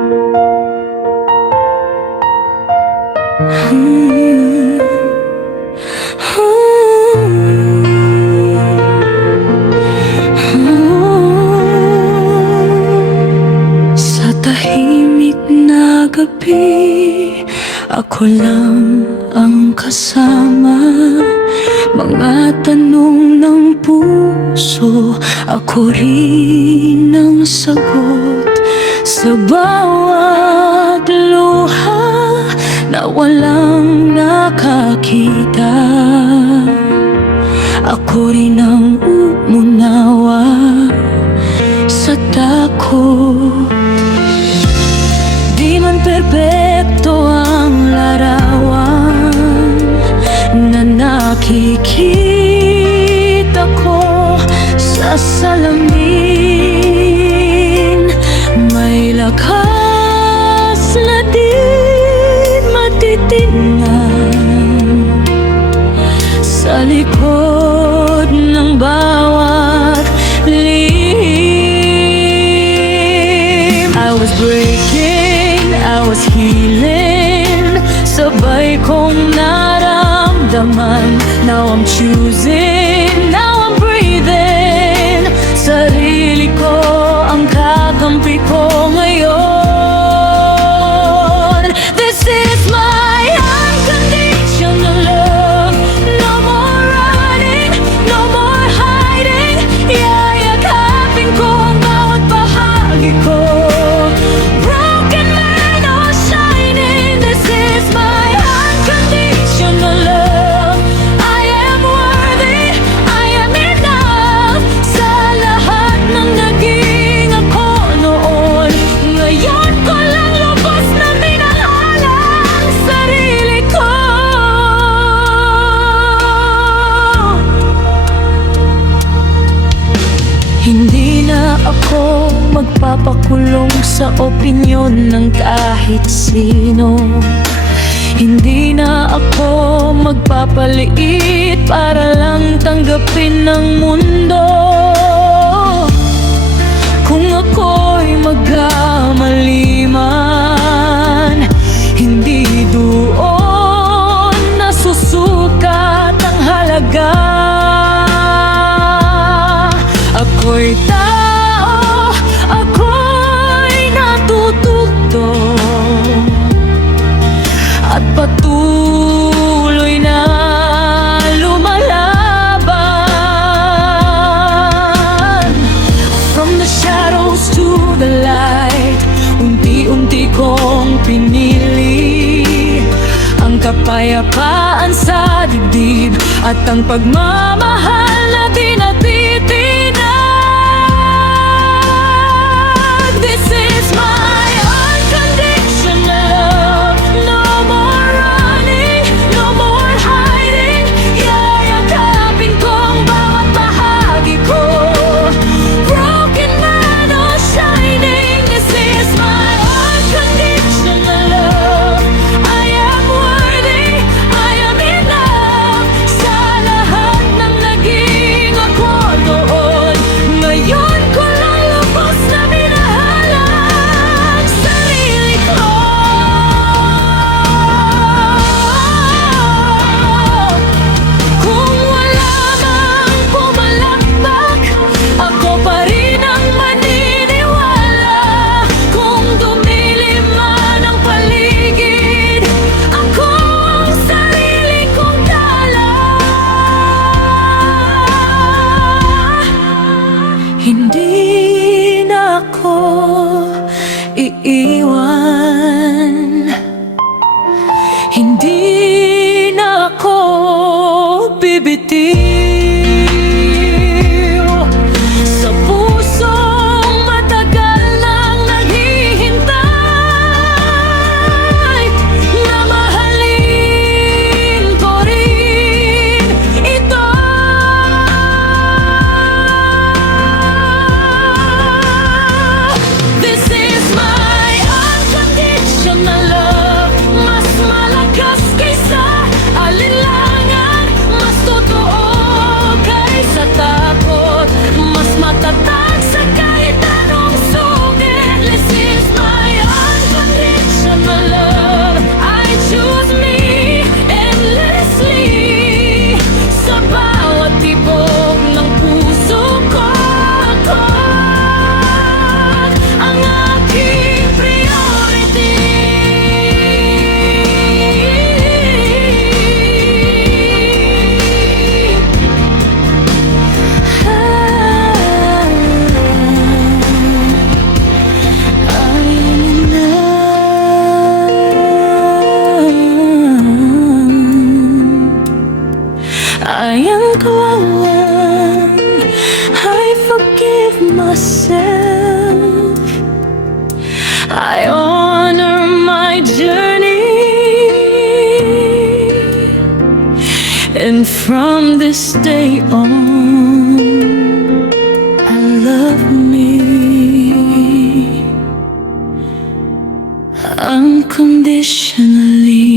Sa tahimik na gabi, ako lang ang kasama. Mga tanong ng puso, ako rin ang sagot. Sa bawat luha na walang nakakita, ako rin ang umunawa sa takot. Di man perpekto ang larawan na nakikita ko sa salamin. May lakas na di matitingnan sa likod ng bawat lihim. I was breaking, I was healing, sabay kong naramdaman. Now I'm choosing, now I'm breathing. Sarili ko ang kakampi ko ngayon. This is my unconditional love. No more running, no more hiding. Yayakapin ko ang bawat bahagi ko. Broken man or shining, this is my unconditional love. I am worthy, I am enough. Sa lahat ng naging ako noon, ngayon ko lang lubos na minahal ang sarili ko. Hindi na ako magpapakulong sa opinyon ng kahit sino. Hindi na ako magpapaliit para lang tanggapin ng mundo. Kung ako'y magkamali man, hindi doon nasusukat ang halaga. Ako'y tao, ako'y natututo at patuloy na lumalaban. From the shadows to the light, unti-unti kong pinili ang kapayapaan sa dibdib at ang pagmamahal na di natitinag. This is my unconditional love. No more running, no more hiding. Yayakapin ko ang bawat bahagi ko. Broken man or shining, this is my unconditional love. I am worthy, I am enough. Sa lahat ng naging ako noon, ngayon ko lang lubos na minahal ang sarili ko. Kung wala mang pumalakpak, ako pa rin ang maniniwala. Kung dumilim man ang paligid, ako ang sarili kong tala. Hindi na ako iiwan, hindi na ako bibitiw. Sa pusong matagal nang naghihintay, na mahalin ko rin ito. This is my unconditional myself. I honor my journey, and from this day on, I love me unconditionally.